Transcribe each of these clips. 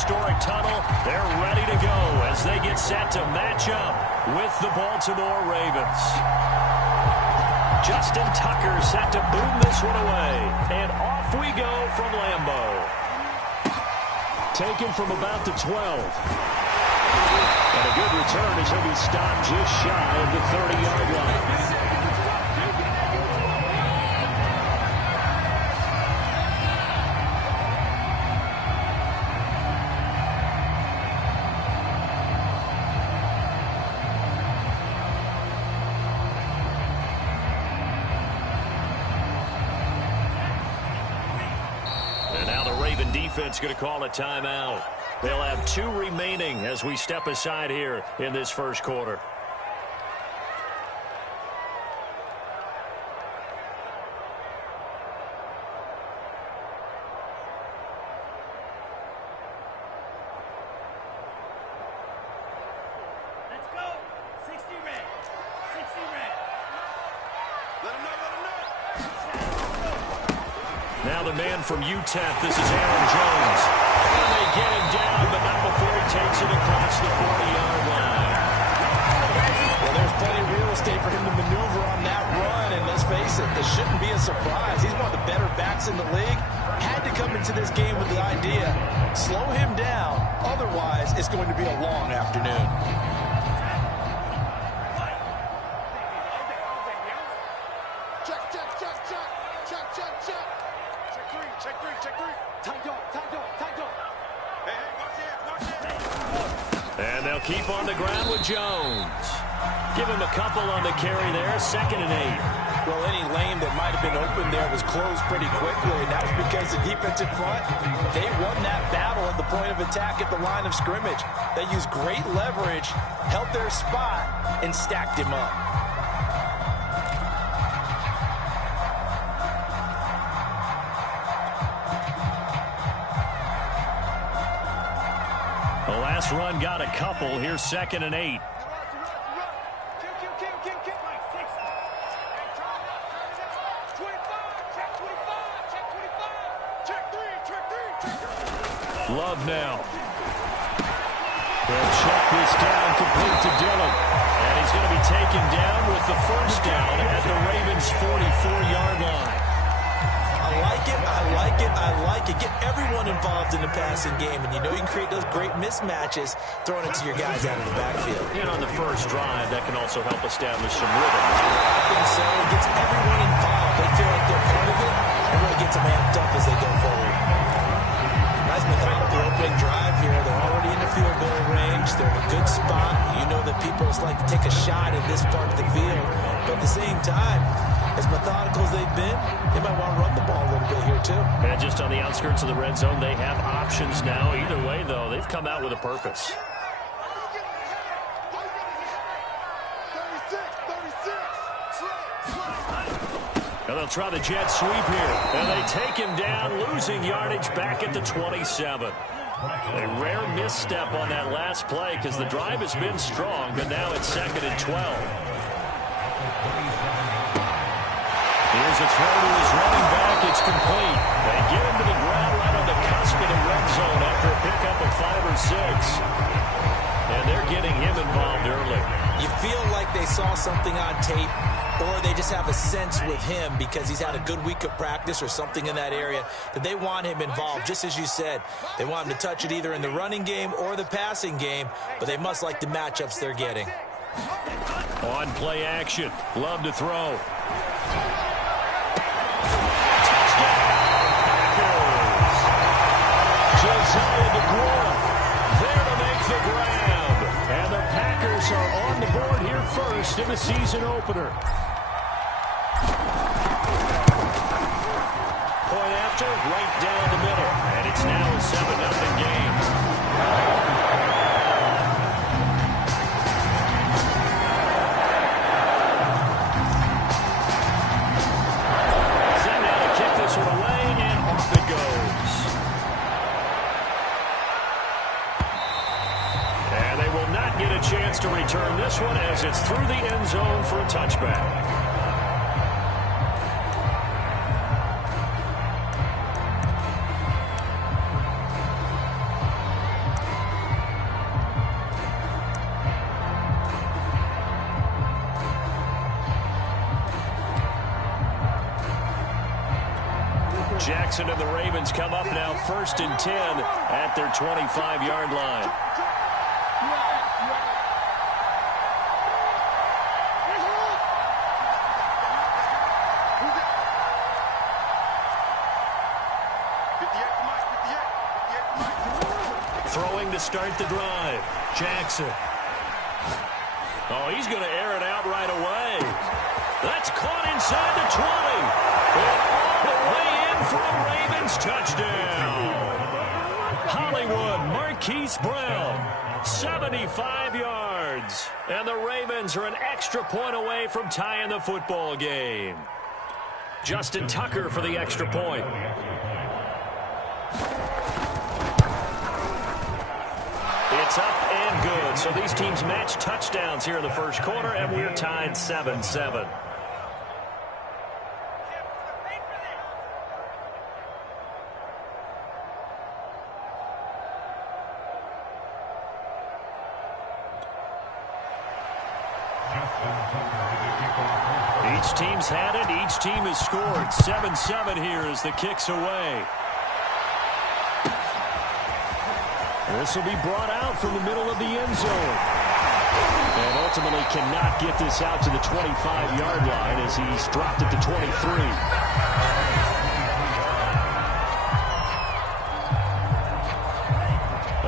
historic tunnel. They're ready to go as they get set to match up with the Baltimore Ravens. Justin Tucker set to boom this one away. And off we go from Lambeau. Taken from about the 12. And a good return as he'll be stopped just shy of the 30-yard line. Defense going to call a timeout. They'll have 2 remaining as we step aside here in this first quarter. Let's go. 60 red. 60 red. Let him know. Now the man from UTEP, this is Aaron Jones. And they get him down, but not before he takes it across the 40-yard line. Well, there's plenty of real estate for him to maneuver on that run, and let's face it, this shouldn't be a surprise. He's one of the better backs in the league. Had to come into this game with the idea, slow him down, otherwise it's going to be a long afternoon. And they'll keep on the ground with Jones. Give him a couple on the carry there, 2nd and 8. Well, any lane that might have been open there was closed pretty quickly, and that was because the defensive front, they won that battle at the point of attack at the line of scrimmage. They used great leverage, held their spot, and stacked him up. The last run got a couple. Here's 2nd and 8. Love now. They'll check this down, complete to Dillon. And he's going to be taken down with the first down at the Ravens' 44-yard line. I like it. Get everyone involved in the passing game, and you know you can create those great mismatches throwing it to your guys out of the backfield. And on the first drive, that can also help establish some rhythm. I think so. It gets everyone involved. They feel like they're part of it, and really gets them amped up as they go forward. Nice methodical opening drive here. They're already in the field goal range. They're in a good spot. You know that people just like to take a shot in this part of the field, but at the same time, as methodical as they've been, they might want to run the ball a little bit here too. And just on the outskirts of the red zone, they have options now. Either way, though, they've come out with a purpose. And they'll try the jet sweep here. And they take him down, losing yardage back at the 27. A rare misstep on that last play because the drive has been strong, but now it's 2nd and 12. Here's a throw to his running back. It's complete. They get him to the ground right on the cusp of the red zone after a pickup of 5 or 6. And they're getting him involved early. You feel like they saw something on tape, or they just have a sense with him because he's had a good week of practice or something in that area that they want him involved. Just as you said, they want him to touch it either in the running game or the passing game, but they must like the matchups they're getting. On play action. Love to throw. Josiah DeGuara there to make the grab. And the Packers are on the board here first in the season opener. Point after, right down the middle. And it's now a 7-0 game. Chance to return this one as it's through the end zone for a touchback. Jackson and the Ravens come up now 1st and 10 at their 25-yard line. Throwing to start the drive. Jackson. Oh, he's going to air it out right away. That's caught inside the 20. And all the way in for a Ravens touchdown. Hollywood Marquise Brown, 75 yards. And the Ravens are an extra point away from tying the football game. Justin Tucker for the extra point. It's up and good. So these teams match touchdowns here in the first quarter, and we're tied 7-7. Each team's had it. Each team has scored. 7-7 here as the kick's away. This will be brought out from the middle of the end zone. And ultimately cannot get this out to the 25-yard line as he's dropped it to 23.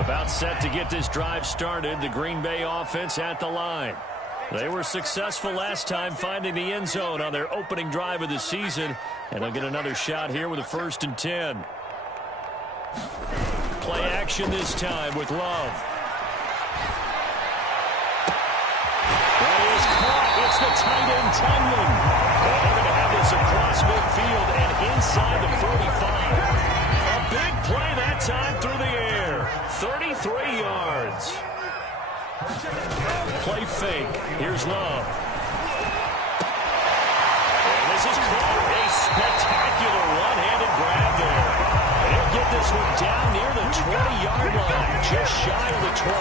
About set to get this drive started. The Green Bay offense at the line. They were successful last time finding the end zone on their opening drive of the season. And they'll get another shot here with a 1st and 10. Play action this time with Love. That is caught. It's the tight end, Tunyon. They're going to have this across midfield and inside the 45. A big play that time through the air. 33 yards. Play fake. Here's Love. And this is caught. A spectacular one-handed grab there. They'll get this one down near the 20-yard line, just shy of the 20.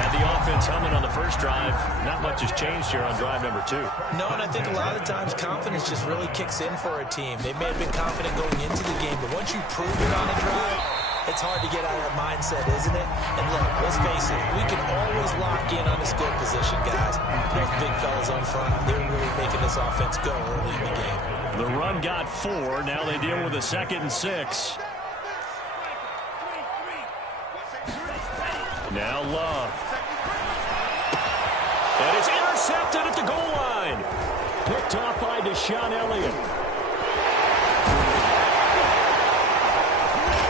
And the offense humming on the first drive. Not much has changed here on drive number 2. No, and I think a lot of times confidence just really kicks in for a team. They may have been confident going into the game, but once you prove it on a drive, it's hard to get out of that mindset, isn't it? And look, let's face it, we can always lock in on this good position, guys. Those big fellas on front, they're really making this offense go early in the game. The run got 4. Now they deal with a 2nd and 6. Now Love. And it's intercepted at the goal line. Picked off by Deshaun Elliott.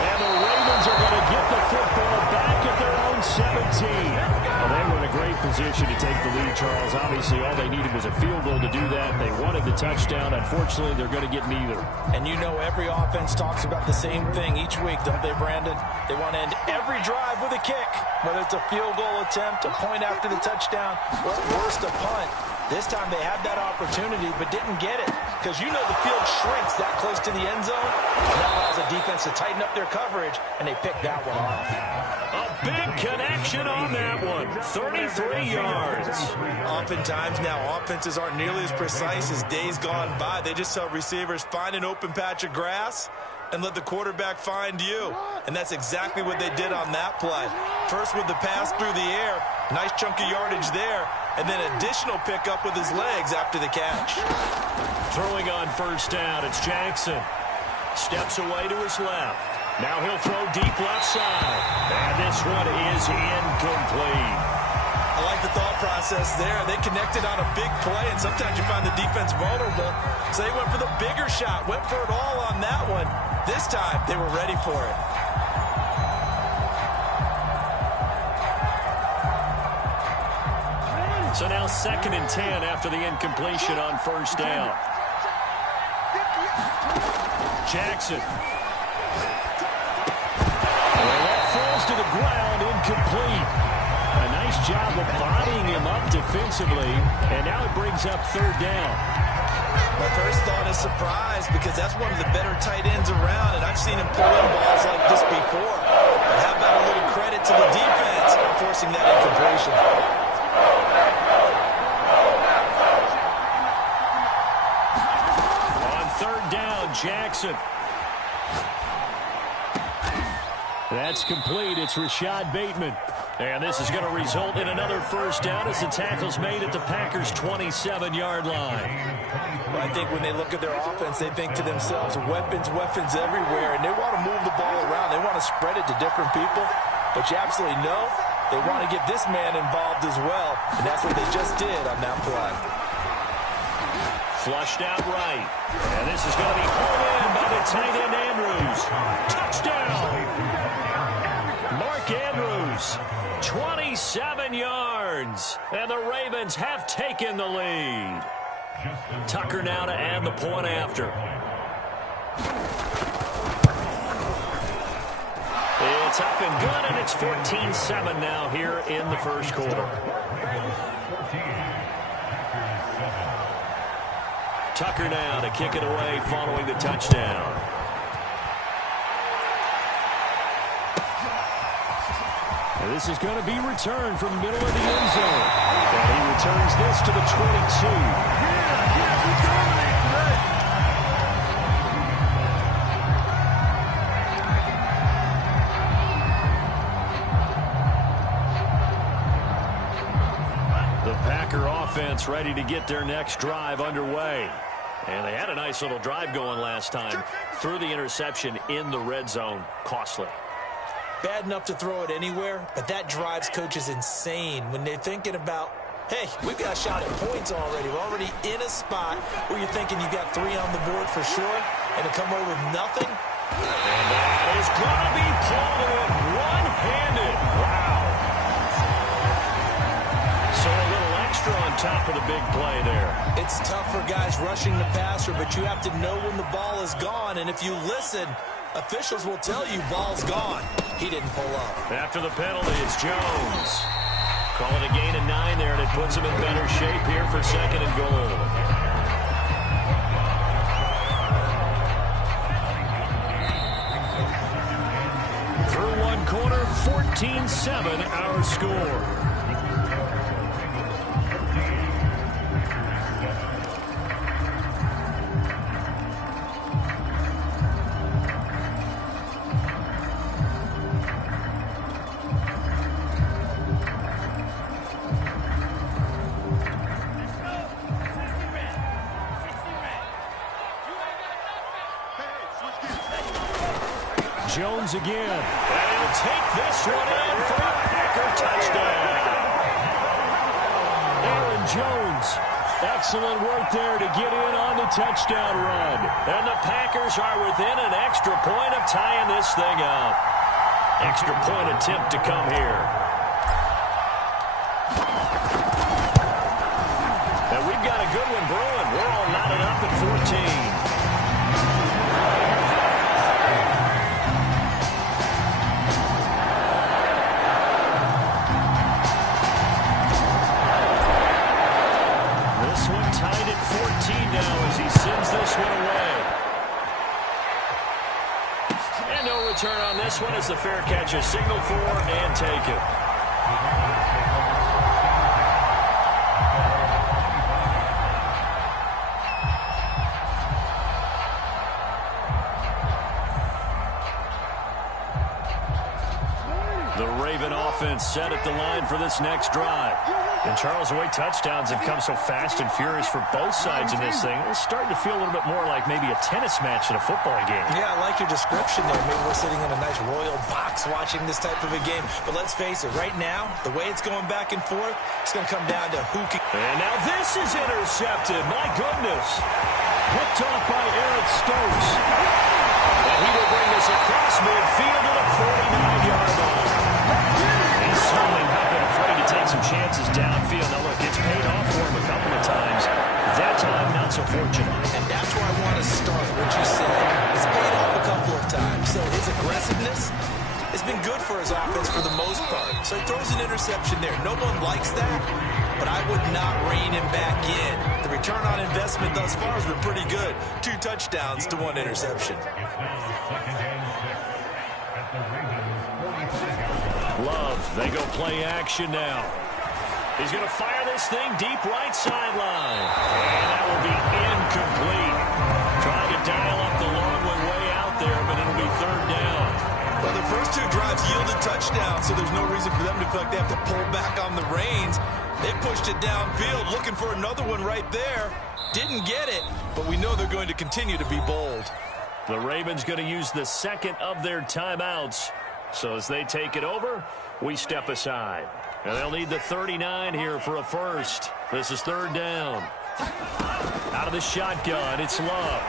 And the Ravens are going to get the football back at their own 17. Well, they were in a great position to take the lead, Charles. Obviously, all they needed was a field goal to do that. They wanted the touchdown. Unfortunately, they're going to get neither. And you know every offense talks about the same thing each week, don't they, Brandon? They want to end every drive with a kick, whether it's a field goal attempt, a point after the touchdown, or at worst, a punt. This time they had that opportunity but didn't get it because you know the field shrinks that close to the end zone. That allows the defense to tighten up their coverage, and they picked that one off. A big connection on that one. 33 yards. Oftentimes now offenses aren't nearly as precise as days gone by. They just tell receivers, find an open patch of grass and let the quarterback find you. And that's exactly what they did on that play. First with the pass through the air, nice chunk of yardage there, and then additional pickup with his legs after the catch. Throwing on first down, it's Jackson. Steps away to his left. Now he'll throw deep left side. And this one is incomplete. I like the thought process there. They connected on a big play, and sometimes you find the defense vulnerable. So they went for the bigger shot, went for it all on that one. This time, they were ready for it. So now 2nd and 10 after the incompletion on first down. Jackson. Well, that falls to the ground, incomplete. A nice job of bodying him up defensively, and now it brings up 3rd down. My first thought is surprise because that's one of the better tight ends around, and I've seen him pull in balls like this before. But how about a little credit to the defense forcing that incompletion? On 3rd down, Jackson. That's complete. It's Rashad Bateman. And this is going to result in another first down as the tackle's made at the Packers' 27-yard line. Well, I think when they look at their offense, they think to themselves, weapons, weapons everywhere, and they want to move the ball around. They want to spread it to different people, but you absolutely know they want to get this man involved as well, and that's what they just did on that play. Flushed out right. And this is going to be pulled in by the tight end Andrews. Touchdown! Mark Andrews, 27 yards. And the Ravens have taken the lead. Tucker now to add the point after. It's up and good, and it's 14-7 now here in the first quarter. Tucker now to kick it away following the touchdown. And this is going to be returned from the middle of the end zone. And he returns this to the 22. The Packer offense ready to get their next drive underway. And they had a nice little drive going last time. Threw the interception in the red zone. Costly. Bad enough to throw it anywhere, but that drives coaches insane when they're thinking about, hey, we've got a shot at points already. We're already in a spot where you're thinking you got 3 on the board for sure, and to come away with nothing. And that is going to be pulled in one-handed. Wow. So a little extra on top of the big play there. It's tough for guys rushing the passer, but you have to know when the ball is gone, and if you listen, officials will tell you ball's gone. He didn't pull up. After the penalty, it's Jones. Call it a gain of 9 there, and it puts him in better shape here for 2nd and goal. Through one quarter, 14-7 our score. Jones again. And he'll take this one in for a Packer touchdown. Aaron Jones. Excellent work there to get in on the touchdown run. And the Packers are within an extra point of tying this thing up. Extra point attempt to come here. And we've got a good one brewing. We're all knotted up at 14. Now as he sends this one away. And no return on this one as the fair catch is signaled for and taken. The Raven offense set at the line for this next drive. And Charles, the way touchdowns have come so fast and furious for both sides in this thing, it's starting to feel a little bit more like maybe a tennis match in a football game. Yeah, I like your description there. Maybe we're sitting in a nice royal box watching this type of a game. But let's face it, right now, the way it's going back and forth, it's going to come down to who can... And now this is intercepted. My goodness. Picked off by Eric Stokes. And he will bring this across midfield to the 49-yard line. He's certainly not been afraid to take some chances downfield. Now, look, it's paid off for him a couple of times. That time, not so fortunate. And that's where I want to start, what you said. It's paid off a couple of times. So his aggressiveness has been good for his offense for the most part. So he throws an interception there. No one likes that, but I would not rein him back in. The return on investment thus far has been pretty good. 2 touchdowns to 1 interception. Love, they go play action now. He's going to fire this thing deep right sideline. And that will be incomplete. Trying to dial up the long one way out there, but it'll be 3rd down. Well, the first 2 drives touchdown, so there's no reason for them to feel like they have to pull back on the reins. They pushed it downfield, looking for another one right there. Didn't get it, but we know they're going to continue to be bold. The Ravens going to use the second of their timeouts. So as they take it over, we step aside. And they'll need the 39 here for a first. This is third down. Out of the shotgun, it's Love.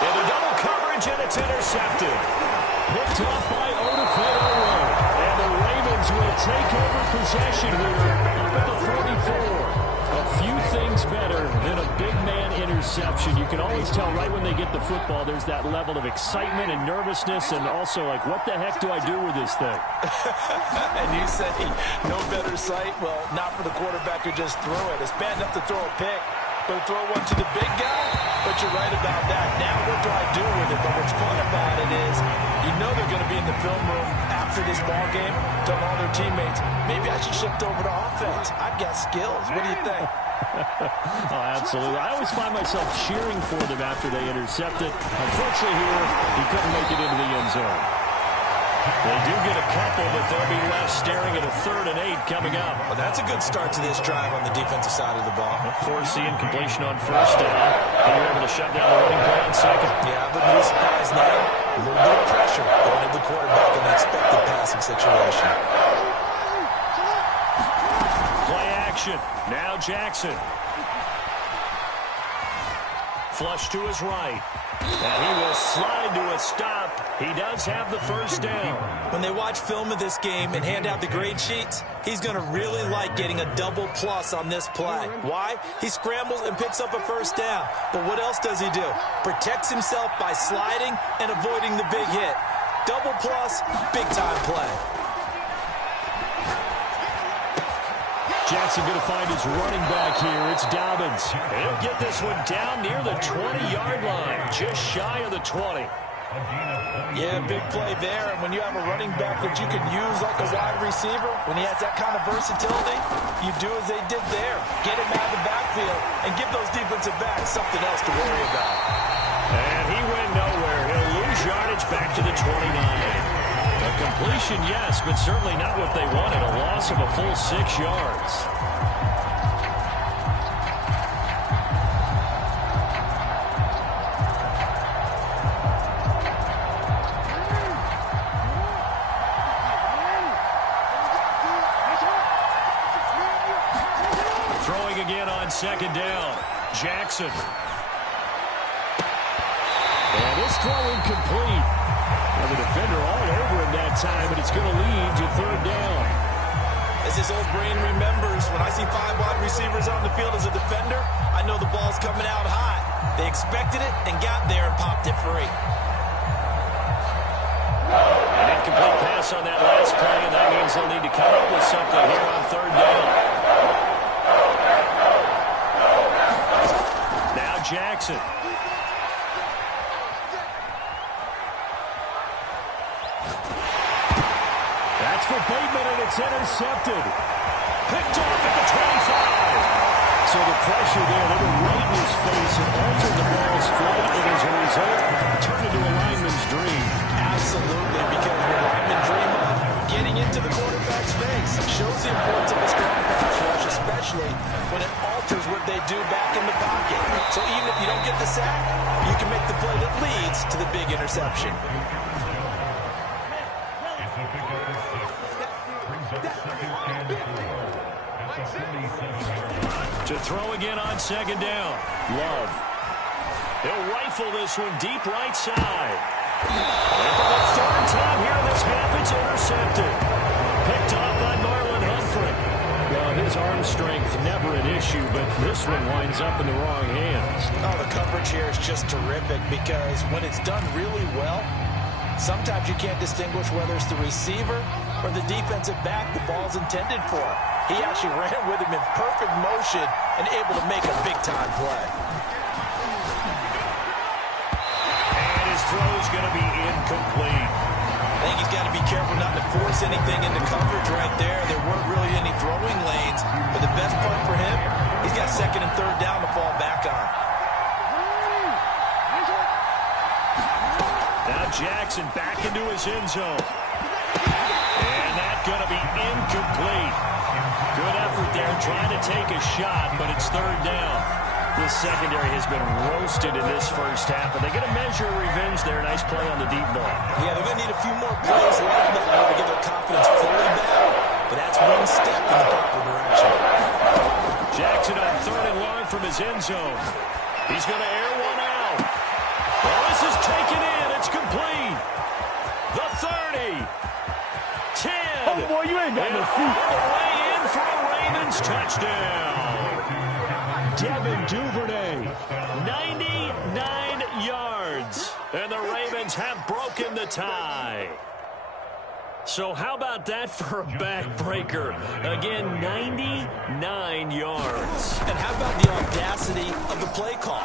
Into double coverage, and it's intercepted. Picked off by Odafe. And the Ravens will take over possession here up at the 44. A few things better than a big man interception. You can always tell right when they get the football, there's that level of excitement and nervousness, and also like, what the heck do I do with this thing? And you say, no better sight? Well, not for the quarterback who just threw it. It's bad enough to throw a pick, but throw one to the big guy? But you're right about that. Now what do I do with it? But what's fun about it is, you know they're going to be in the film room after this ball game, telling all their teammates, maybe I should shift over to offense. I've got skills. What do you think? Oh, absolutely. I always find myself cheering for them after they intercept it. Unfortunately here, he couldn't make it into the end zone. They do get a couple, but they'll be left staring at a 3rd and 8 coming up. Well, that's a good start to this drive on the defensive side of the ball. Forcing completion on first down. And you're able to shut down the running play on second. Yeah, but no surprise now. A little bit of pressure going to the quarterback in the expected passing situation. Play action. Now Jackson. Flush to his right. And he will slide to a stop. He does have the first down. When they watch film of this game and hand out the grade sheets, he's going to really like getting a double plus on this play. Why? He scrambles and picks up a first down. But what else does he do? Protects himself by sliding and avoiding the big hit. Double plus, big time play. Jackson going to find his running back here. It's Dobbins. He'll get this one down near the 20-yard line, just shy of the 20. Yeah, big play there. And when you have a running back that you can use like a wide receiver, when he has that kind of versatility, you do as they did there. Get him out of the backfield and give those defensive backs something else to worry about. And he went nowhere. He'll lose yardage back to the 29. A completion, yes, but certainly not what they wanted. A loss of a full 6 yards. Throwing again on second down. Jackson. And this throw incomplete. The defender all over him that time, but it's going to lead to third down. As his old brain remembers, when I see 5 wide receivers on the field as a defender, I know the ball's coming out hot. They expected it and got there and popped it free. An incomplete pass on that last play, and that means they'll need to come up with something here on third down. Now Jackson. That's for Bateman, and it's intercepted. Picked off at the 25. So the pressure there, they were right in his face and altered the ball's flight, and as a result, turned into a lineman's dream. Absolutely, because when linemen dream of getting into the quarterback's face, it shows the importance of a strong pass rush, especially when it alters what they do back in the pocket. So even if you don't get the sack, you can make the play that leads to the big interception. To throw again on second down. Love. He'll rifle this one deep right side. And for the 3rd time here in this half, it's intercepted. Picked off by Marlon Humphrey. Well, his arm strength never an issue, but this one winds up in the wrong hands. Oh, the coverage here is just terrific because when it's done really well, sometimes you can't distinguish whether it's the receiver or the defensive back the ball's intended for. He actually ran with him in perfect motion and able to make a big-time play. And his throw's going to be incomplete. I think he's got to be careful not to force anything into coverage right there. There weren't really any throwing lanes, but the best part for him, he's got 2nd and 3rd down to fall back on. Now Jackson back into his end zone. And that's going to be incomplete. Good effort there trying to take a shot, but it's third down. This secondary has been roasted in this first half, but they're going to measure revenge there. Nice play on the deep ball. Yeah, they're going to need a few more plays like that in order to get their confidence fully back, but that's one step in the proper direction. Jackson on third and long from his end zone. He's going to air one out. Well, this is taken in. It's complete. The 30. 10. Oh, boy, you ain't got no feet. All the way in for a Ravens touchdown. Devin Duvernay, 99 yards. And the Ravens have broken the tie. So how about that for a backbreaker? Again, 99 yards. And how about the audacity of the play call?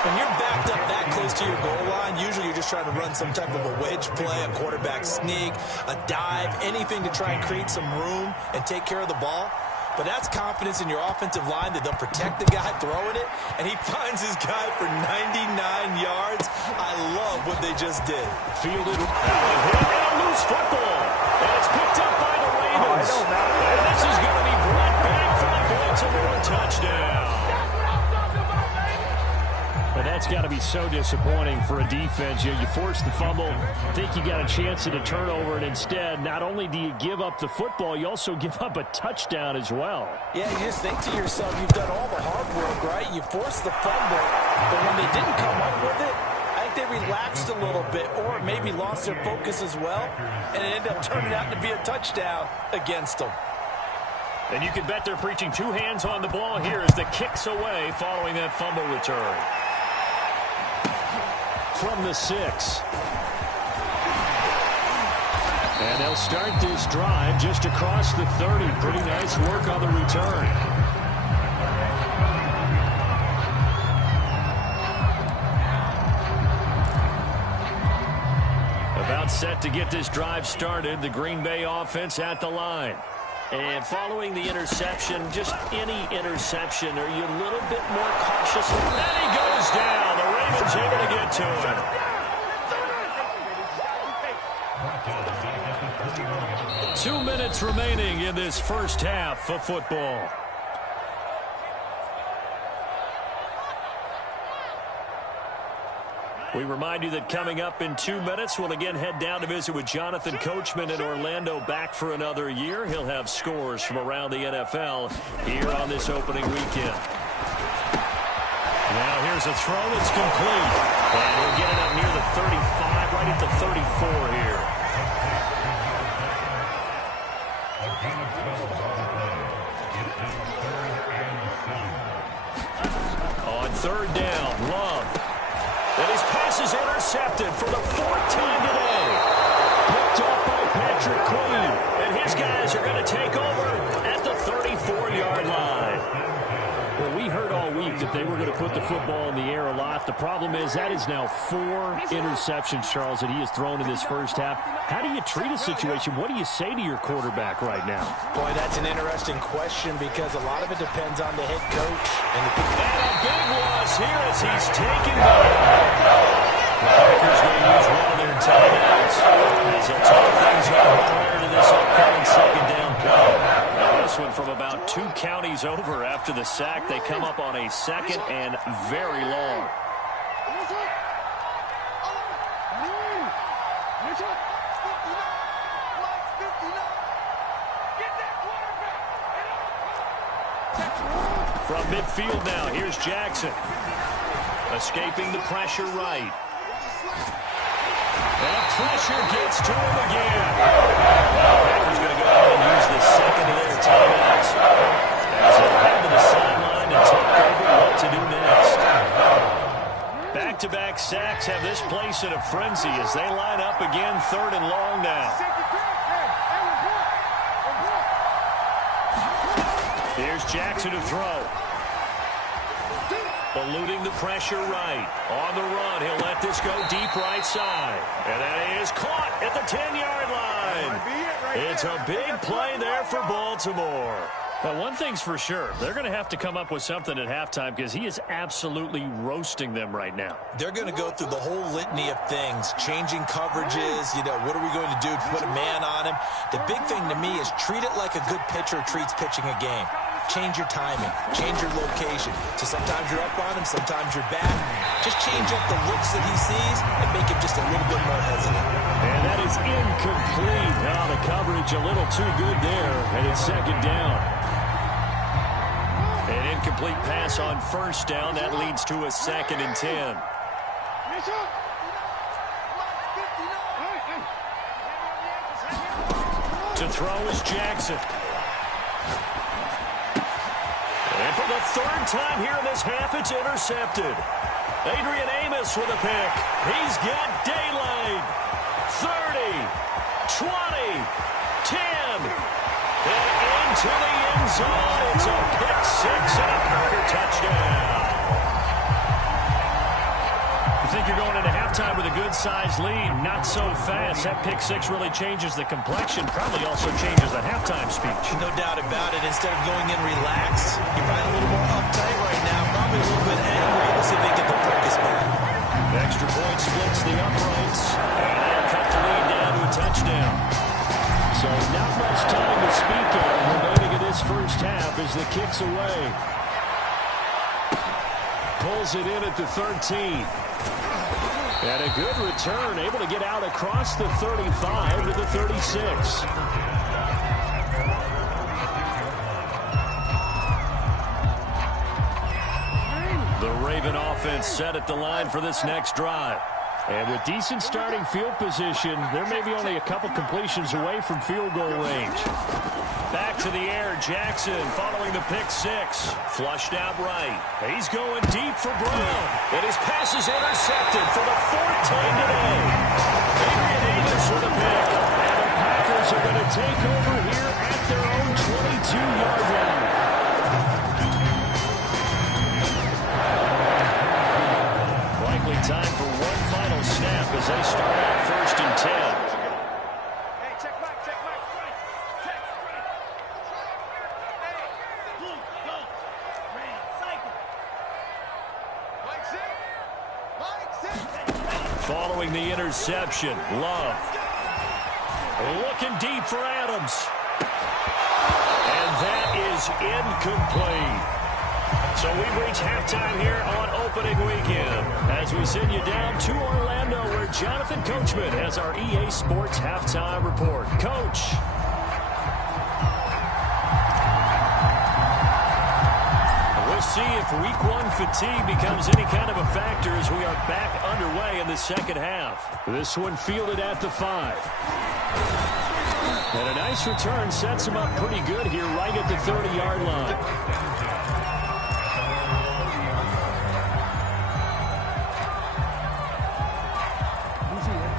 When you're backed up that close to your goal line, usually you're just trying to run some type of a wedge play, a quarterback sneak, a dive, anything to try and create some room and take care of the ball. But that's confidence in your offensive line that they'll protect the guy throwing it, and he finds his guy for 99 yards. I love what they just did. Fielded and a loose football. And it's picked up by the Ravens. And this is going to be brought back for the Baltimore touchdown. But that's got to be so disappointing for a defense. You force the fumble, think you got a chance at a turnover, and instead, not only do you give up the football, you also give up a touchdown as well. Yeah, you just think to yourself, you've done all the hard work, right? You forced the fumble, but when they didn't come up with it, I think they relaxed a little bit or maybe lost their focus as well, and it ended up turning out to be a touchdown against them. And you can bet they're preaching two hands on the ball here as the kick's away following that fumble return. From the 6. And they'll start this drive just across the 30. Pretty nice work on the return. About set to get this drive started. The Green Bay offense at the line. And following the interception, just any interception, are you a little bit more cautious? Then he goes down. The Ravens able to get to him. 2 minutes remaining in this first half of football. We remind you that coming up in 2 minutes, we'll again head down to visit with Jonathan Coachman in Orlando, back for another year. He'll have scores from around the NFL here on this opening weekend. Now here's a throw that's complete. And we'll get it up near the 35, right at the 34 here. On third down, Love. And his pass is intercepted for the 4th time today. Picked off by Patrick Queen. And his guys are going to take over at the 34-yard line. Well, we heard all week that they were going to put the football in the air a lot. The problem is that is now 4 interceptions, Charles, that he has thrown in this first half. How do you treat a situation? What do you say to your quarterback right now? Boy, that's an interesting question because a lot of it depends on the head coach. And a big loss here as he's taken by. The Packers going to use one of their timeouts as they'll talk things up prior to this upcoming second down play. Now this one from about 2 counties over after the sack. They come up on a second and very long. From midfield now, here's Jackson. Escaping the pressure right. And pressure gets to him again. Packers going to go ahead and use the second of their timeouts as they head to the sideline and talk over what to do next. Back-to-back sacks have this place in a frenzy as they line up again, third and long now. Here's Jackson to throw. Eluding the pressure right. On the run, he'll let this go deep right side. And that is caught at the 10-yard line. It's a big play there for Baltimore. Well, one thing's for sure. They're going to have to come up with something at halftime because he is absolutely roasting them right now. They're going to go through the whole litany of things, changing coverages, what are we going to do to put a man on him? The big thing to me is treat it like a good pitcher treats pitching a game. Change your timing, change your location. So sometimes you're up on him, sometimes you're back. Just change up the looks that he sees and make him just a little bit more hesitant. And that is incomplete. Now the coverage a little too good there, and it's second down. An incomplete pass on first down. That leads to a 2nd and 10. To throw is Jackson. And for the 3rd time here in this half, it's intercepted. Adrian Amos with a pick. He's got daylight. 30, 20, 10. And into the end zone. It's a pick 6 and a Packer touchdown. You think you're going into halftime with a good-sized lead. Not so fast. That pick 6 really changes the complexion. Probably also changes the halftime speech. No doubt about it. Instead of going in relaxed, you're probably a little more uptight right now. Probably a little bit angry. We'll see if they get their focus back. The extra point splits the uprights. And they'll cut the lead down to a touchdown. So not much time to speak of remaining in this first half as the kick's away. Pulls it in at the 13. And a good return, able to get out across the 35 to the 36. The Raven offense set at the line for this next drive. And with decent starting field position, there may be only a couple completions away from field goal range. Back to the air, Jackson following the pick 6. Flushed out right. He's going deep for Brown. And his pass is intercepted for the 4th time today. Adrian Amos with a pick. And the Packers are going to take over here at their own 22-yard line. Likely time for one final snap as they start out 1st and 10. Hey, check back, check back. Right. Check, right. Hey, blue, go. Red, cycle. Mike, sit. Following the interception, Love. Looking deep for Adams. And that is incomplete. So we've reached halftime here on opening weekend as we send you down to Orlando where Jonathan Coachman has our EA Sports halftime report. Coach. We'll see if week 1 fatigue becomes any kind of a factor as we are back underway in the second half. This one fielded at the 5. And a nice return sets him up pretty good here right at the 30-yard line.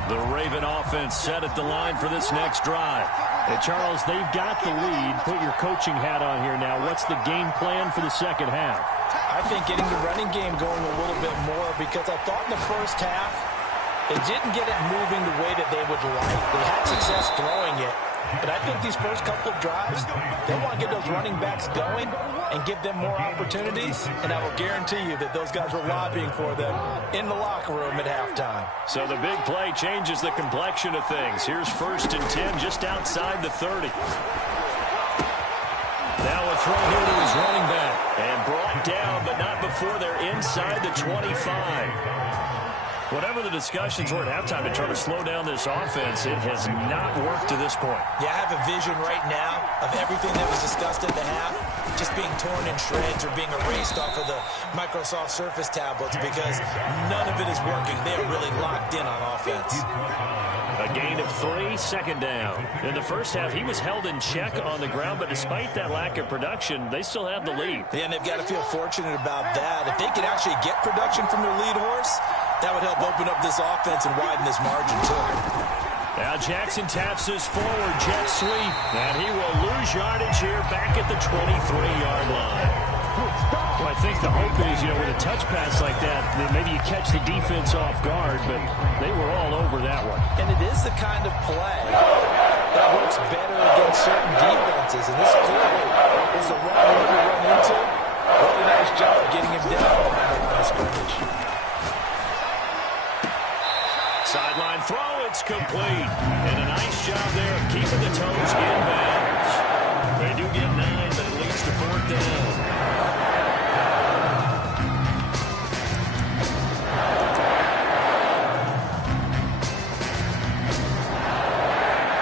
The Raven offense set at the line for this next drive. And Charles, they've got the lead. Put your coaching hat on here now. What's the game plan for the second half? I think getting the running game going a little bit more because I thought in the first half they didn't get it moving the way that they would like. They had success throwing it. But I think these first couple of drives, they want to get those running backs going and give them more opportunities. And I will guarantee you that those guys were lobbying for them in the locker room at halftime. So the big play changes the complexion of things. Here's 1st and 10 just outside the 30. Now a throw here to his running back. And brought down, but not before they're inside the 25. Whatever the discussions were at halftime to try to slow down this offense, it has not worked to this point. Yeah, I have a vision right now of everything that was discussed at the half just being torn in shreds or being erased off of the Microsoft Surface tablets because none of it is working. They are really locked in on offense. A gain of 3, second down. In the first half, he was held in check on the ground, but despite that lack of production, they still have the lead. Yeah, and they've got to feel fortunate about that. If they could actually get production from their lead horse, that would help open up this offense and widen this margin, too. Now Jackson taps this forward, jet sweep, and he will lose yardage here back at the 23-yard line. Well, I think the hope is, with a touch pass like that maybe you catch the defense off guard, but they were all over that one. And it is the kind of play that works better against certain defenses, and this clearly is the is complete. And a nice job there of keeping the toes in bounds. They do get 9, but it leads to 4th down.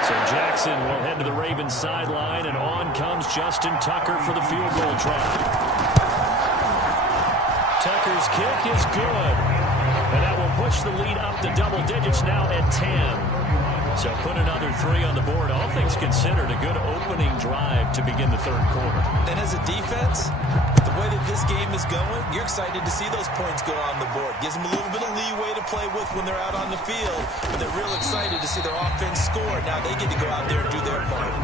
So Jackson will head to the Ravens sideline, and on comes Justin Tucker for the field goal try. Tucker's kick is good. And that will push the lead up to double digits now at 10. So put another 3 on the board. All things considered, a good opening drive to begin the third quarter. And as a defense, the way that this game is going, you're excited to see those points go on the board. Gives them a little bit of leeway to play with when they're out on the field. And they're real excited to see their offense score. Now they get to go out there and do their part.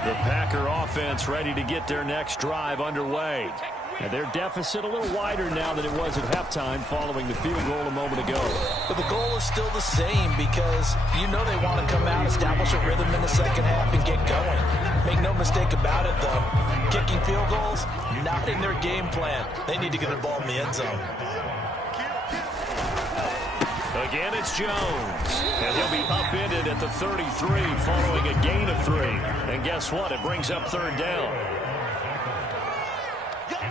The Packer offense ready to get their next drive underway. And their deficit a little wider now than it was at halftime following the field goal a moment ago. But the goal is still the same because you know they want to come out, establish a rhythm in the second half, and get going. Make no mistake about it, though. Kicking field goals, not in their game plan. They need to get the ball in the end zone. Again, it's Jones. And he'll be upended at the 33 following a gain of 3. And guess what? It brings up 3rd down. They'll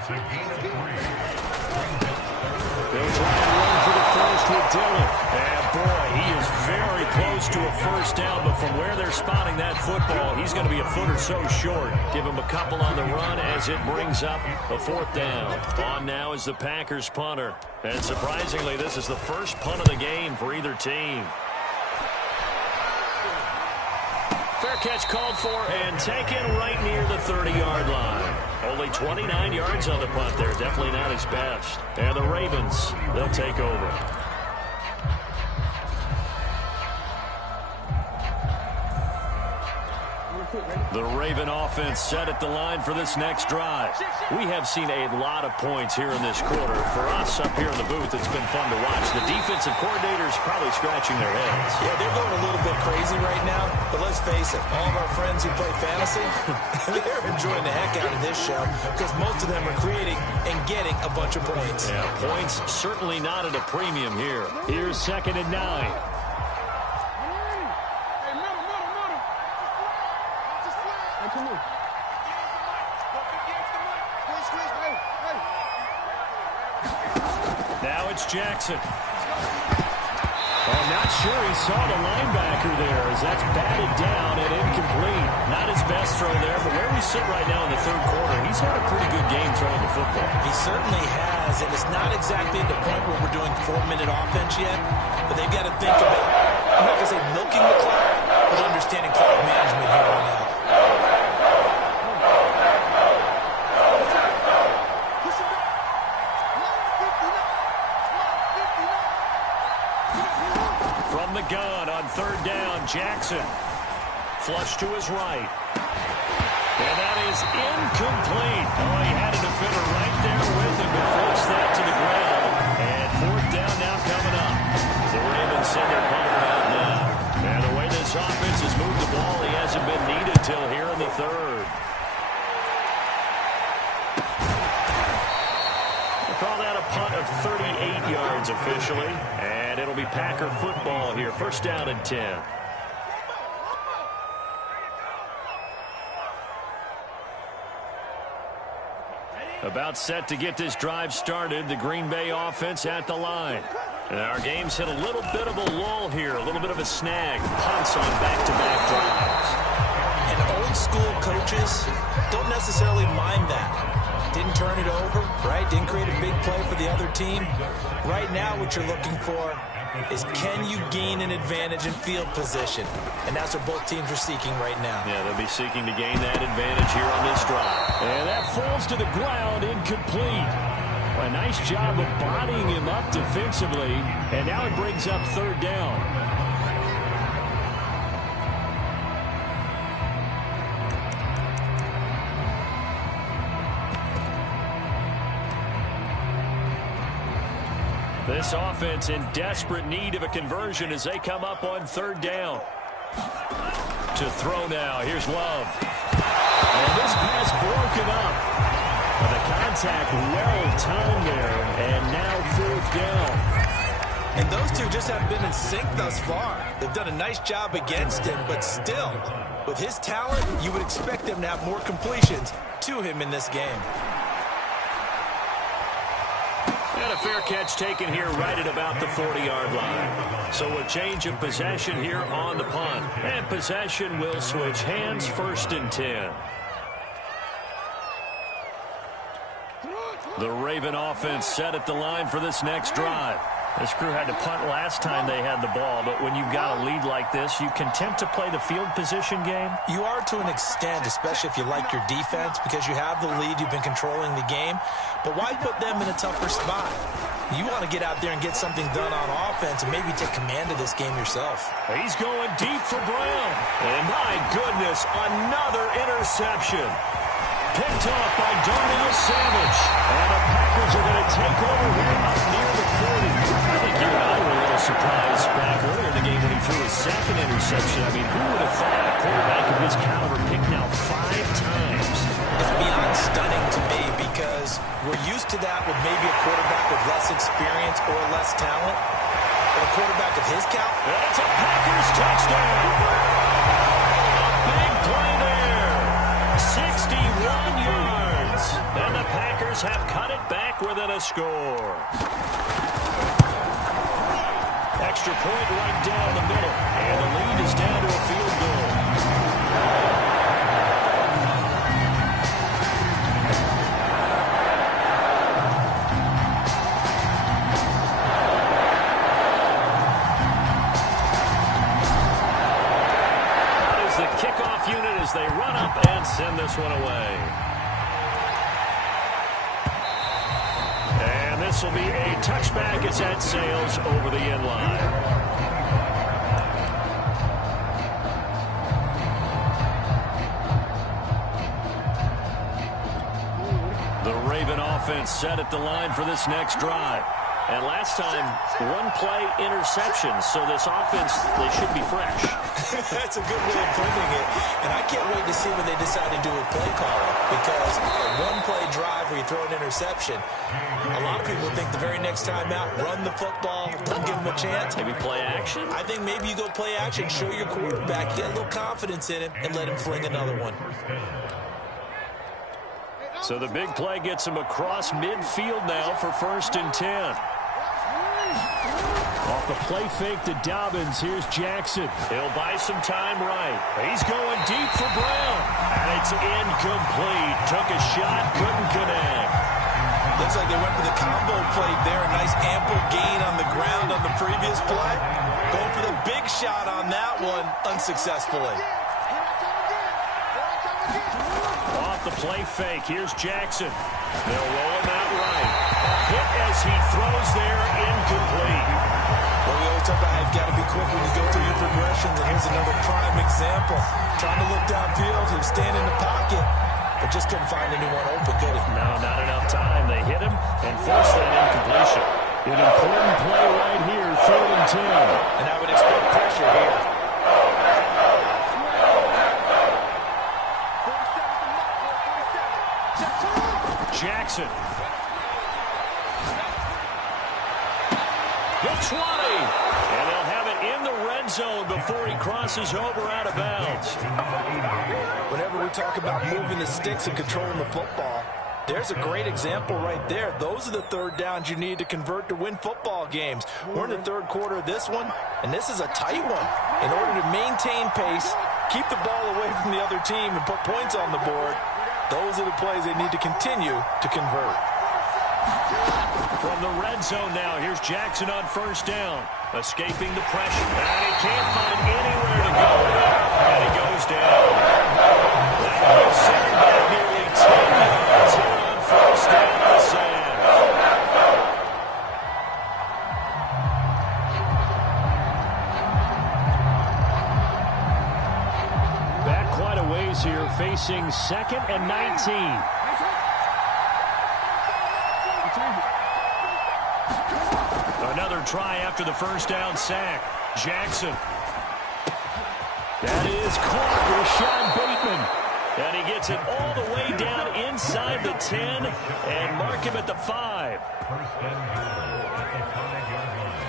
try and run for the first with Dillon. And boy, he is very close to a first down, but from where they're spotting that football, he's going to be a foot or so short. Give him a couple on the run as it brings up a 4th down. On now is the Packers punter. And surprisingly, this is the first punt of the game for either team. Fair catch called for and taken right near the 30-yard line. Only 29 yards on the punt there. Definitely not his best. And the Ravens, they'll take over. The Raven offense set at the line for this next drive. We have seen a lot of points here in this quarter. For us up here in the booth, it's been fun to watch. The defensive coordinators probably scratching their heads. Yeah, they're going a little bit crazy right now, but let's face it, all of our friends who play fantasy, they're enjoying the heck out of this show because most of them are creating and getting a bunch of points. Yeah, points certainly not at a premium here. Here's 2nd and 9. Now it's Jackson. I'm not sure he saw the linebacker there as that's batted down and incomplete. Not his best throw there, but where we sit right now in the third quarter, he's had a pretty good game throwing the football. He certainly has, and it's not exactly at the point where we're doing 4-minute offense yet, but they've got to think about, I'm not going to say milking the clock, but understanding clock management here on out. From the gun on 3rd down, Jackson. Flush to his right. And that is incomplete. Oh, he had a defender right there with him to force that to the ground. And 4th down now coming up. The Ravens send their punter out now. And the way this offense has moved the ball, he hasn't been needed till here in the 3rd. We'll call that a punt of 38 yards officially. And it'll be Packer football here. 1st down and 10. About set to get this drive started. The Green Bay offense at the line. And our game's hit a little bit of a lull here. A little bit of a snag. Punts on back-to-back drives. And old school coaches don't necessarily mind that. Didn't turn it over, right? Didn't create a big play for the other team. Right now what you're looking for is can you gain an advantage in field position? And that's what both teams are seeking right now. Yeah, they'll be seeking to gain that advantage here on this drive. And that falls to the ground, incomplete. A nice job of bodying him up defensively. And now it brings up 3rd down. This offense in desperate need of a conversion as they come up on 3rd down. To throw now. Here's Love. And this pass broken up. The contact well timed there, and now 4th down. And those two just haven't been in sync thus far. They've done a nice job against him, but still, with his talent, you would expect them to have more completions to him in this game. And a fair catch taken here right at about the 40-yard line. So a change of possession here on the punt. And possession will switch hands, 1st and 10. The Raven offense set at the line for this next drive. This crew had to punt last time they had the ball, but when you've got a lead like this, you content to play the field position game? You are to an extent, especially if you like your defense, because you have the lead, you've been controlling the game. But why put them in a tougher spot? You want to get out there and get something done on offense and maybe take command of this game yourself. He's going deep for Brown. And my goodness, another interception. Picked off by Darnell Savage. And the Packers are going to take over here up near the 40. I think you and I were a little surprised back earlier in the game when he threw his 2nd interception. I mean, who would have thought a quarterback of his caliber picked now 5 times? It's beyond stunning to me because we're used to that with maybe a quarterback with less experience or less talent. But a quarterback of his caliber. That's a Packers touchdown. Big play there. 61 yards. And the Packers have cut it back within a score. Extra point right down the middle. And the lead is down to a field goal. That is the kickoff unit as they run up and send this one away. And this will be a touchback as that sails over the end line. The Raven offense set at the line for this next drive. And last time, 1-play interception, so this offense, they should be fresh. That's a good way of putting it. And I can't wait to see what they decide to do with play calling. Because a 1-play drive where you throw an interception, a lot of people think the very next time out, run the football, don't give them a chance. Maybe play action? I think maybe you go play action, show your quarterback, get a little confidence in him, and let him fling another one. So the big play gets him across midfield now for 1st and 10. Off the play fake to Dobbins, here's Jackson. He'll buy some time right. He's going deep for Brown. And it's incomplete. Took a shot, couldn't connect. Looks like they went for the combo play there. A nice ample gain on the ground on the previous play. Going for the big shot on that one unsuccessfully. Off the play fake, here's Jackson. They'll roll him out right. Hit as he throws there, incomplete. Well, we always talk about how you've got to be quick when you go through your progressions, and here's another prime example. Trying to look downfield, he was standing in the pocket, but just couldn't find anyone open, could he? No, not enough time. They hit him and forced that incompletion. An important play right here, 3rd and 10. And I would expect pressure here. Jackson. The 20. And they'll have it in the red zone before he crosses over out of bounds. Whenever we talk about moving the sticks and controlling the football, there's a great example right there. Those are the 3rd downs you need to convert to win football games. We're in the 3rd quarter of this one, and this is a tight one. In order to maintain pace, keep the ball away from the other team, and put points on the board, those are the plays they need to continue to convert. From the red zone now, here's Jackson on 1st down. Escaping the pressure. And he can't find anywhere to go. And he goes down. That gives center back nearly 10 yards here on 1st down to Sam. Back quite a ways here, facing 2nd and 19. Another try after the 1st down sack. Jackson. That is caught. Rashad Bateman. And he gets it all the way down inside the 10 and mark him at the 5. First and goal at the 5-yard line.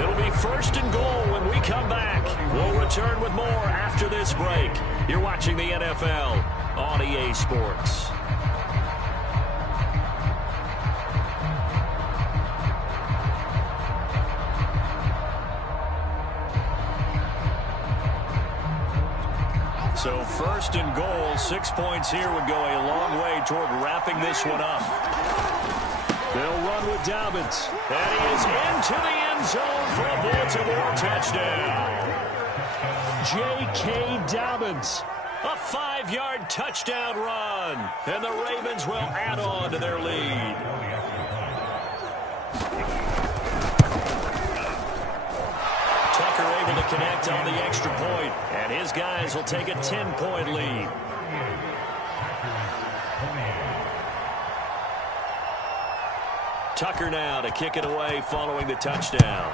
It'll be first and goal when we come back. We'll return with more after this break. You're watching the NFL on EA Sports. So first and goal, 6 points here would go a long way toward wrapping this one up. They'll run with Dobbins. And he is into the end zone for a Baltimore touchdown. J.K. Dobbins. A 5-yard touchdown run. And the Ravens will add on to their lead. Tucker able to connect on the extra point, and his guys will take a 10-point lead. Tucker now to kick it away following the touchdown.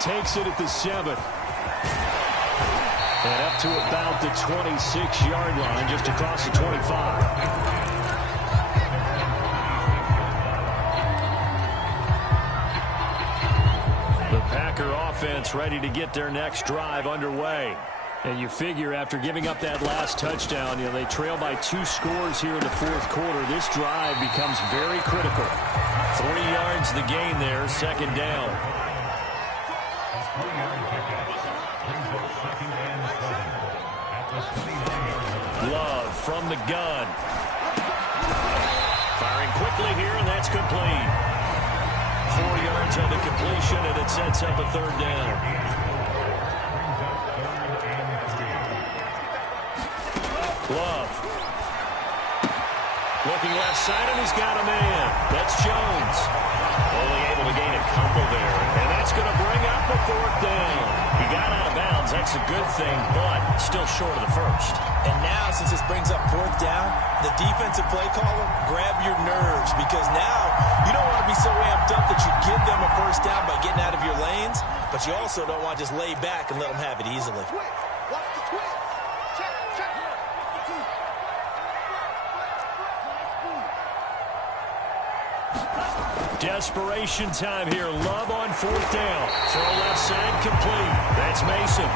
Takes it at the 7. And up to about the 26-yard line, just across the 25. Packer offense ready to get their next drive underway. And you figure after giving up that last touchdown, they trail by 2 scores here in the fourth quarter. This drive becomes very critical. 40 yards the gain there, second down. Love from the gun. Firing quickly here, and that's complete. 4 yards on the completion, and it sets up a third down. Love. Looking left side, and he's got a man. That's Jones. Only able to gain a couple there, and that's going to bring up the fourth down. He got out of bounds. That's a good thing, but still short of the first. And now, since this brings up fourth down, the defensive play caller, grab your nerves, because now you don't want to be so amped up that you give them a first down by getting out of your lanes, but you also don't want to just lay back and let them have it easily. Watch the twist. Check. Desperation time here. Love on fourth down. Throw left side complete. That's Mason.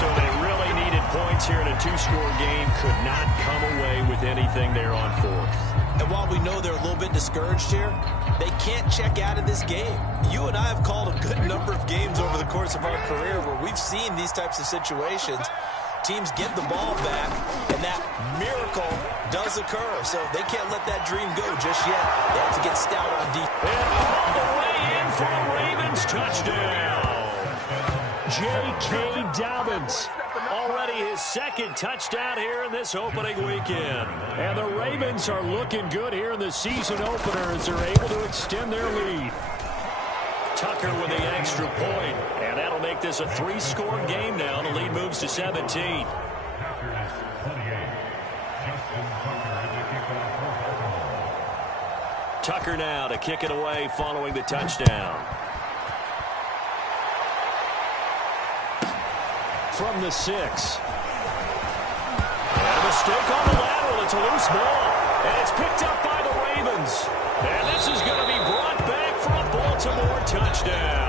So they really needed points here in a 2-score game. Could not come away with anything there on fourth. And while we know they're a little bit discouraged here, they can't check out of this game. You and I have called a good number of games over the course of our career where we've seen these types of situations. Teams get the ball back, and that miracle does occur. So they can't let that dream go just yet. They have to get stout on defense. And all the way in for a Ravens touchdown. J.K. Dobbins. Already his second touchdown here in this opening weekend. And the Ravens are looking good here in the season opener as they're able to extend their lead. Tucker with the extra point, and that'll make this a 3-score game now. The lead moves to 17. Tucker now to kick it away following the touchdown. From the 6. And a mistake on the lateral. It's a loose ball. And it's picked up by the Ravens. And this is going to be brought back for a Baltimore touchdown.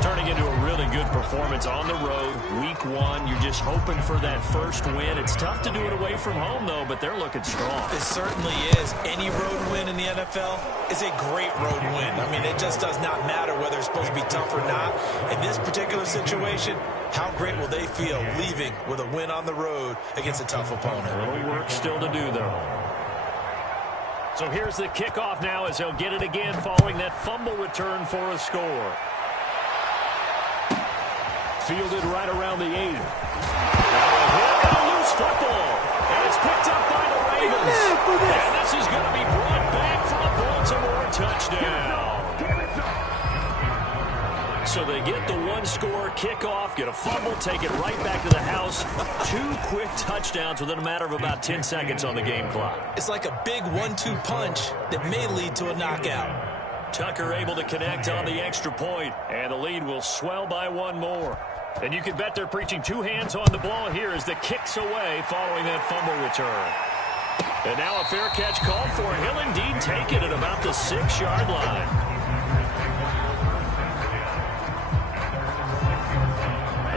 Turning into a really good performance on the road. Week 1, you're just hoping for that first win. It's tough to do it away from home, though, but they're looking strong. It certainly is. Any road win in the NFL is a great road win. I mean, it just does not matter whether it's supposed to be tough or not. In this particular situation, how great will they feel leaving with a win on the road against a tough opponent? A little work still to do, though. So here's the kickoff now as they'll get it again following that fumble return for a score. Fielded right around the 8. And a loose football. And it's picked up by the Ravens. And this is going to be brought back for a Baltimore touchdown. So they get the one-score kickoff, get a fumble, take it right back to the house. 2 quick touchdowns within a matter of about 10 seconds on the game clock. It's like a big 1-2 punch that may lead to a knockout. Tucker able to connect on the extra point, and the lead will swell by 1 more. And you can bet they're preaching 2 hands on the ball here as the kick's away following that fumble return. And now a fair catch called for. He'll indeed take it at about the 6-yard line.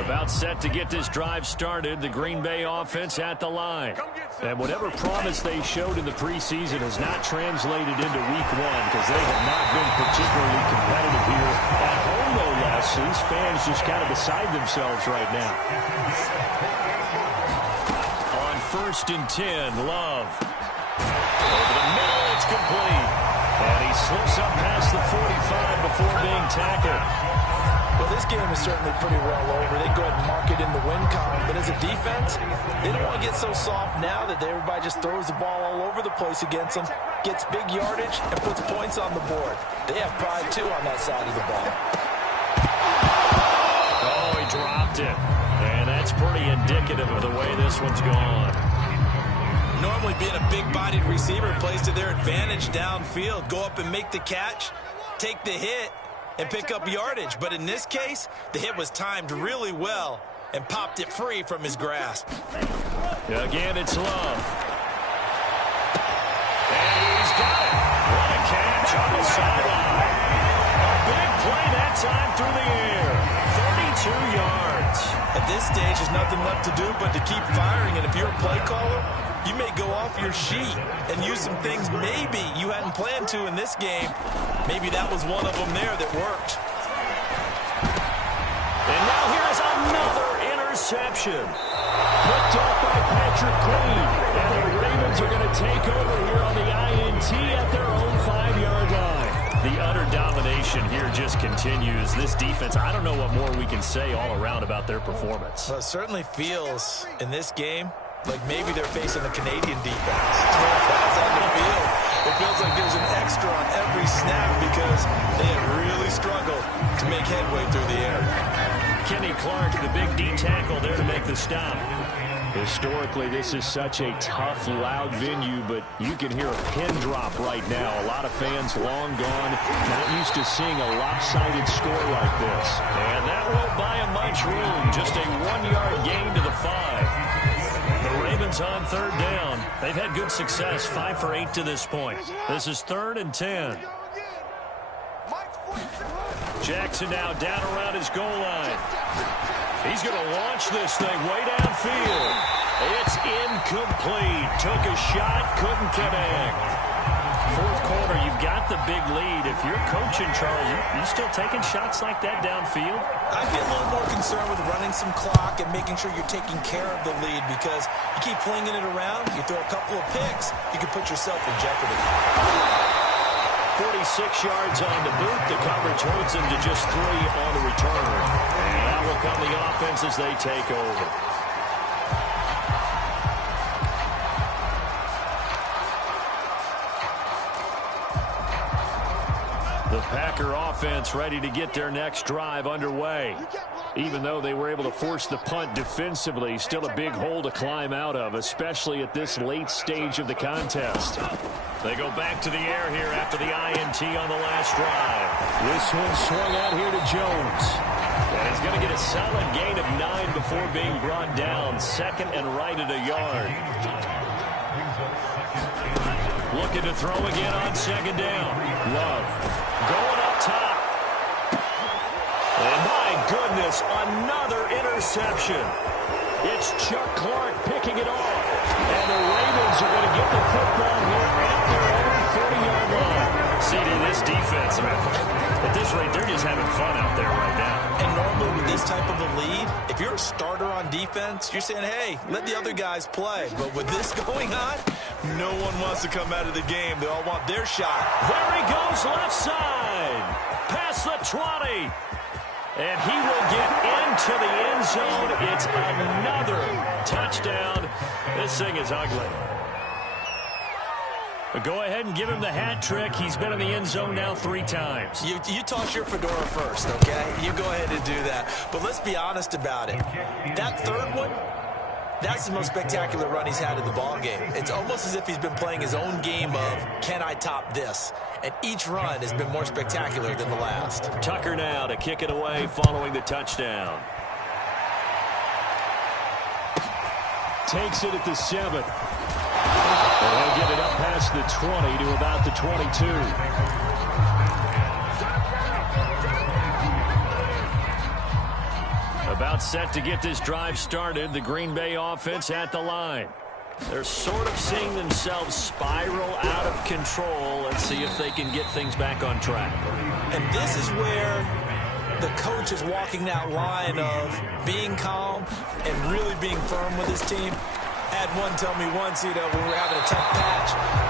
About set to get this drive started, the Green Bay offense at the line. And whatever promise they showed in the preseason has not translated into week 1 because they have not been particularly competitive here. At home, no less, these fans just kind of beside themselves right now. On 1st and 10, Love. Over the middle, it's complete. And he slips up past the 45 before being tackled. Well, this game is certainly pretty well over. They go ahead and mark it in the win column. But as a defense, they don't want to get so soft now that everybody just throws the ball all over the place against them, gets big yardage, and puts points on the board. They have pride, too, on that side of the ball. Oh, he dropped it. And that's pretty indicative of the way this one's gone. Normally being a big-bodied receiver plays to their advantage downfield. Go up and make the catch, take the hit, and pick up yardage. But in this case, the hit was timed really well and popped it free from his grasp. Again, it's Love. And he's got it. What a catch on the sideline. A big play that time through the air. 32 yards. At this stage, there's nothing left to do but to keep firing. And if you're a play caller, you may go off your sheet and use some things maybe you hadn't planned to in this game. Maybe that was one of them there that worked. And now here's another interception. Picked up by Patrick Queen. And the Ravens are going to take over here on the INT at their own 5-yard line. The utter domination here just continues. This defense, I don't know what more we can say all around about their performance. Well, it certainly feels in this game like maybe they're facing a Canadian defense. That's on the field. It feels like there's an extra on every snap because they have really struggled to make headway through the air. Kenny Clark, the big D tackle there to make the stop. Historically, this is such a tough, loud venue, but you can hear a pin drop right now. A lot of fans long gone, not used to seeing a lopsided score like this. And that won't buy him much room. Just a 1-yard gain to the 5. The Ravens on 3rd down. They've had good success, 5 for 8 to this point. This is 3rd and 10. Jackson now down around his goal line. He's going to launch this thing way downfield. It's incomplete. Took a shot, couldn't connect. 4th quarter, you've got the big lead. If you're coaching, Charles, you still taking shots like that downfield? I'd be a little more concerned with running some clock and making sure you're taking care of the lead because you keep flinging it around, you throw a couple of picks, you can put yourself in jeopardy. 46 yards on the boot. The coverage holds him to just 3 on the return. And that will come the offense as they take over. The Packer offense ready to get their next drive underway. Even though they were able to force the punt defensively, still a big hole to climb out of, especially at this late stage of the contest. They go back to the air here after the INT on the last drive. This one swung out here to Jones. And he's going to get a solid gain of 9 before being brought down. 2nd and right at a yard. Looking to throw again on 2nd down. Love going up top. And my goodness, another interception. It's Chuck Clark picking it off. And the Ravens are going to get the football here at their own 40-yard line. See, to this defense, man, at this rate, they're just having fun out there right now. And normally with this type of a lead, if you're a starter on defense, you're saying, hey, let the other guys play. But with this going on, no one wants to come out of the game. They all want their shot. There he goes, left side. Past the 20. And he will get into the end zone. It's another touchdown. This thing is ugly. Go ahead and give him the hat trick. He's been in the end zone now 3 times. You toss your fedora first, okay? You go ahead and do that. But let's be honest about it. That third one, that's the most spectacular run he's had in the ballgame. It's almost as if he's been playing his own game of, can I top this? And each run has been more spectacular than the last. Tucker now to kick it away following the touchdown. Takes it at the 7. And he'll get it up past the 20 to about the 22. About set to get this drive started. The Green Bay offense at the line. They're sort of seeing themselves spiral out of control. Let's see if they can get things back on track. And this is where the coach is walking that line of being calm and really being firm with his team. Had one tell me once, when we were having a tough patch,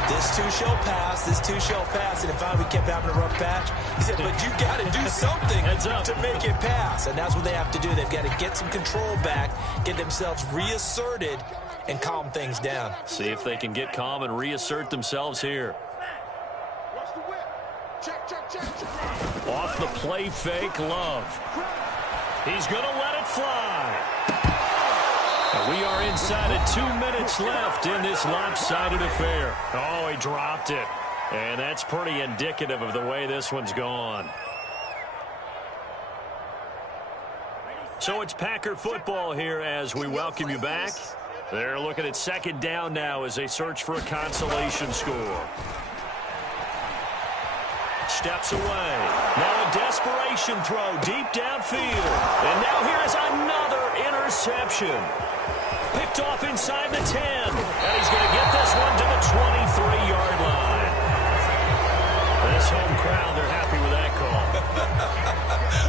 this too shall pass, this too shall pass, and if we kept having a rough patch, he said, but you got to do something to make it pass, and that's what they have to do. They've got to get some control back, get themselves reasserted, and calm things down. See if they can get calm and reassert themselves here. Watch the whip. Check. Off the play fake, Love. He's going to let it fly. And we are inside of 2 minutes left in this lopsided affair. Oh, he dropped it. And that's pretty indicative of the way this one's gone. So it's Packer football here as we welcome you back. They're looking at 2nd down now as they search for a consolation score. Steps away. Now a desperation throw deep downfield. And now here's another interception. Picked off inside the 10. And he's going to get this one to the 23-yard line. This home crowd, they're happy with that call.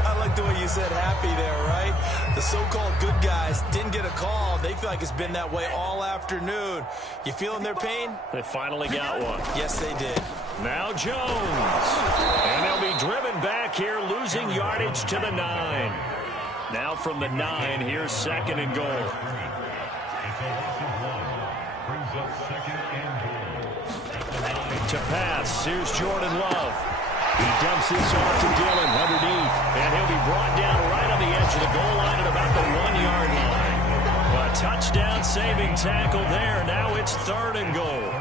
I like the way you said happy there, right? The so-called good guys didn't get a call. They feel like it's been that way all afternoon. You feeling their pain? They finally got one. Yes, they did. Now Jones. And they'll be driven back here, losing yardage to the 9. Now from the 9, here's 2nd and goal. To pass, here's Jordan Love. He dumps this off to Dillon underneath, and he'll be brought down right on the edge of the goal line at about the 1-yard line. A touchdown-saving tackle there. Now it's 3rd and goal.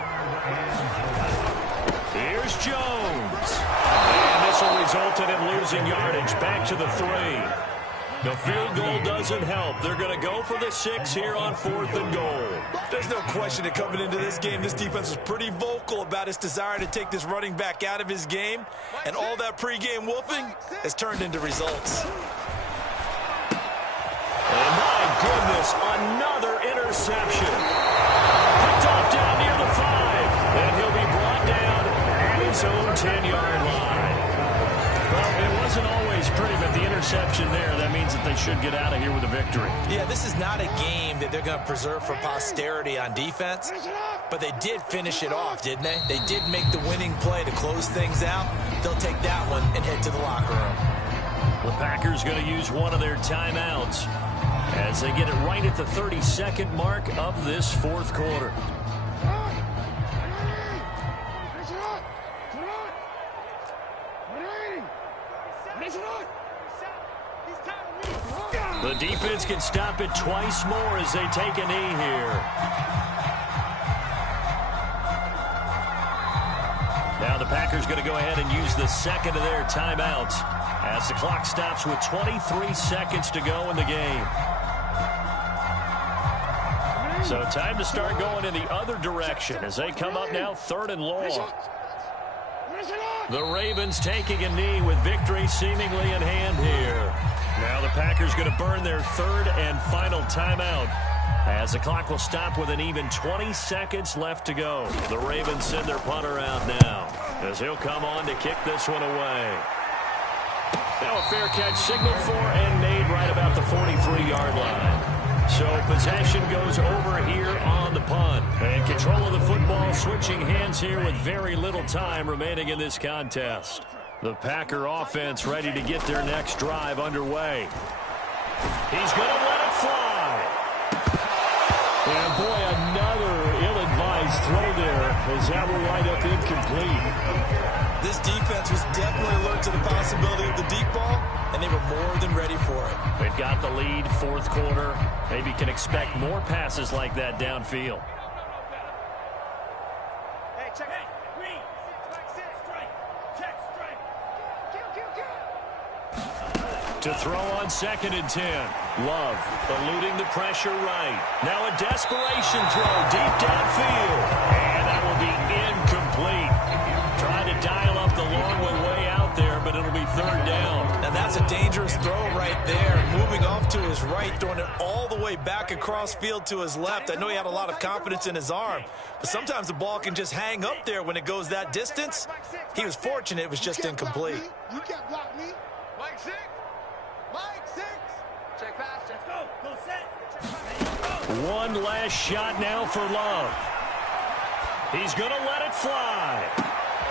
Here's Jones. And this will result in him losing yardage back to the 3. The field goal doesn't help. They're going to go for the 6 here on 4th and goal. There's no question that coming into this game, this defense was pretty vocal about its desire to take this running back out of his game, and all that pregame wolfing has turned into results. And my goodness, another interception. Picked off down near the 5, and he'll be brought down at his own 10-yard line. Well, it wasn't always pretty, but the interception there, that means that they should get out of here with a victory. Yeah, this is not a game that they're going to preserve for posterity on defense, but they did finish it off, didn't they? They did make the winning play to close things out. They'll take that one and head to the locker room. The Packers going to use one of their timeouts as they get it right at the 32nd mark of this 4th quarter. The defense can stop it twice more as they take a knee here. Now the Packers going to go ahead and use the 2nd of their timeouts as the clock stops with 23 seconds to go in the game. So time to start going in the other direction as they come up now 3rd and long. The Ravens taking a knee with victory seemingly in hand here. Now the Packers going to burn their 3rd and final timeout as the clock will stop with an even 20 seconds left to go. The Ravens send their punter out now as he'll come on to kick this one away. Now a fair catch signaled for and made right about the 43-yard line. So possession goes over here on the punt. And control of the football switching hands here with very little time remaining in this contest. The Packer offense ready to get their next drive underway. He's going to let it fly. And boy, another ill-advised throw there, as that will wind up incomplete. This defense was definitely alert to the possibility of the deep ball, and they were more than ready for it. They've got the lead, fourth quarter. Maybe can expect more passes like that downfield. Hey, check. Hey, green. Strike. Check, strike. To throw on 2nd and 10. Love eluding the pressure right. Now a desperation throw deep downfield. And that will be incomplete. Trying to dial up the long way out there, but it'll be 3rd down. Now that's a dangerous throw right there. Moving off to his right, throwing it all the way back across field to his left. I know he had a lot of confidence in his arm, but sometimes the ball can just hang up there when it goes that distance. He was fortunate it was just incomplete. You can't block me. Mike 6. Mike 6. Check pass. Let's go. Go set. One last shot now for Love. He's going to let it fly.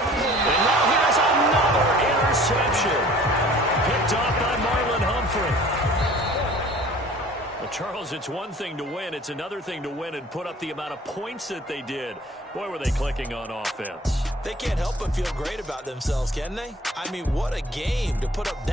And now here's another interception. Picked off by Marlon Humphrey. Well, Charles, it's one thing to win. It's another thing to win and put up the amount of points that they did. Boy, were they clicking on offense. They can't help but feel great about themselves, can they? I mean, what a game to put up that.